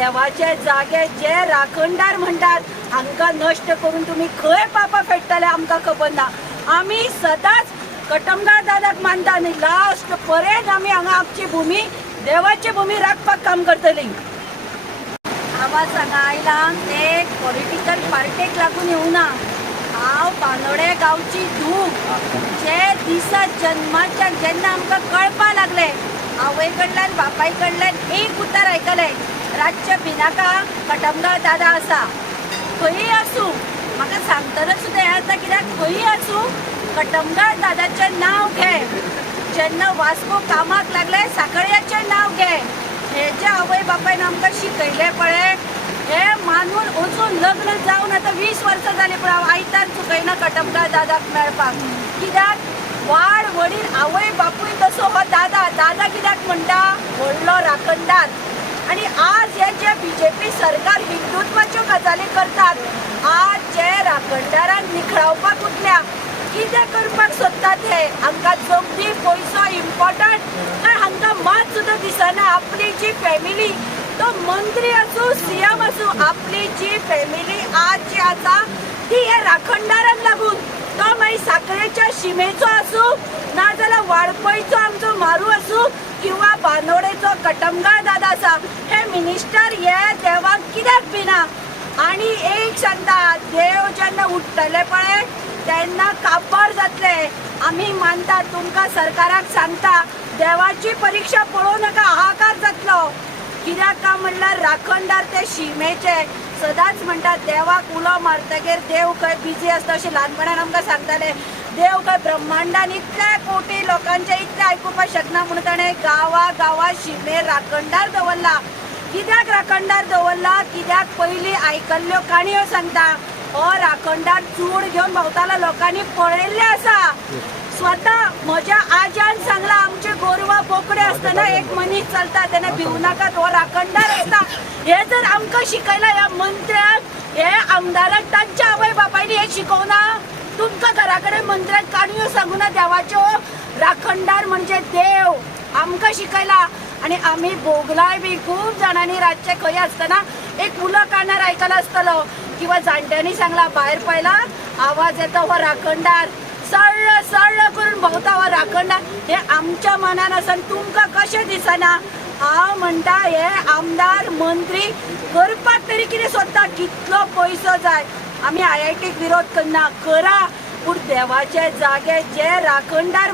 देवाचे जागे जे राखणदार म्हणटात हांकां नश्ट करून तुम्ही खंय पापा फेडटले आमकां खबर ना। आमी सदांच कटमगाळ दादाक मानता आनी लास्ट पर्यंत आमी हांगा आमची भूमी देवाची भूमी राखपाक काम करतली। आवाज हांगा आयला ते पॉलिटिकल पार्टेक लागून येवना। हांव बांदोडे गांवची धूव जे दिसा जन्माच्या जेन्ना आमकां कळपा लागले आवय कडल्यान बापाय कडल्यान एक उतर आयकले रातच्या भिनाका कटमगाळ दादा आसा। खंयी आसूं म्हाका सांगतना सुद्दां हें जाता कित्याक खंयी आसूं कटमगाळ दादाचें नांव घे। जेन्ना वास्को कामाक लागले साकळ्याचें नांव घे। हे जे आवय बापायन आमकां शिकयलें पळय हे मानून अजून लग्न जावन आतां 20 वर्सां जालीं पूण हांव आयतार चुकयना कटमगाळ दादाक मेळपाक। कित्याक वाड वडील आवय बापूय तसो हो दादा दादा कित्याक म्हणटा व्हडलो राखणदार। आणि आज हे जे बीजेपी सरकार हिंदुत्वाच्यो गजाली करतात आज जे राखणदारांक निखळावपाक उठल्या कितें करपाक सोदतात हे हांकां जमनी पयसो इम्पॉर्टंट काय हांकां मात सुद्दां दिसना आपली जी फॅमिली तो मंत्री आसूं सीएम आसूं आपली जी फॅमिली आज जी आसा ती हे राखणदारांक लागून तो मागीर साखळेच्या शिमेचो आसूं नाजाल्यार वाळपयचो आमचो मारू आसूं किंवा बांदोडेचो कटमगाळ दादा आसा हे मिनिस्टर हे देवाक कित्याक भिना। आणि एक सांगता देव जेन्ना उठतले पळय तेन्ना काबार जातले। आमी मानता तुमकां सरकाराक सांगता देवाची परीक्षा पळोवं नाका हाहाकार जातलो। कित्याक काय म्हणल्यार राखणदार ते शिमेचे सदांच म्हणटात देवाक उलो मारतकीर देव खंय बिजी आसता अशें ल्हानपणान आमकां सांगताले। देव खंय ब्रह्मांडान इतले कोटी लोकांचे इतले आयकुपाक शकना म्हणून ताणें गांवा शिमे राखणदार दवरला। कित्याक राखणदार दवरला कित्याक पयलीं आयकल्ल्यो काणयो सांगता हो राखणदार चूड घेवन भोंवतालो लोकांनी पळयल्ले आसा। स्वता म्हज्या आज्यान सांगला आमचे गोरवां बोकडे आसतना एक मनीस चलता तेन्ना भिवू नाकात हो राखणदार आसता। हे जर आमकां शिकयलां ह्या मंत्र्याक हे आमदाराक तांच्या आवय बापायनी हे शिकोवना। तुमकां घरा कडेन मंत्र्याक काणयो सांगूना देवाच्यो राखणदार म्हणजे देव आमकां शिकयला। आणि आमी भोगलाय बी खूब जाणांनी रातचे खंय आसतना एक उलो कानार आयकला आसतलो किंवा जाणट्यांनी सांगला भायर पळयला आवाज येता हो राखणदार सळ्ळ सळ्ळ करून भोंवता हो राखणदार। हे आमच्या मनान आसा तुमकां कशें दिसना। हांव म्हणटा हे आमदार मंत्री करपाक तरी कितें सोदता कितलो पयसो जाय। आमी IITक विरोध करना करा पूण देवाचे जागे जे राखणदार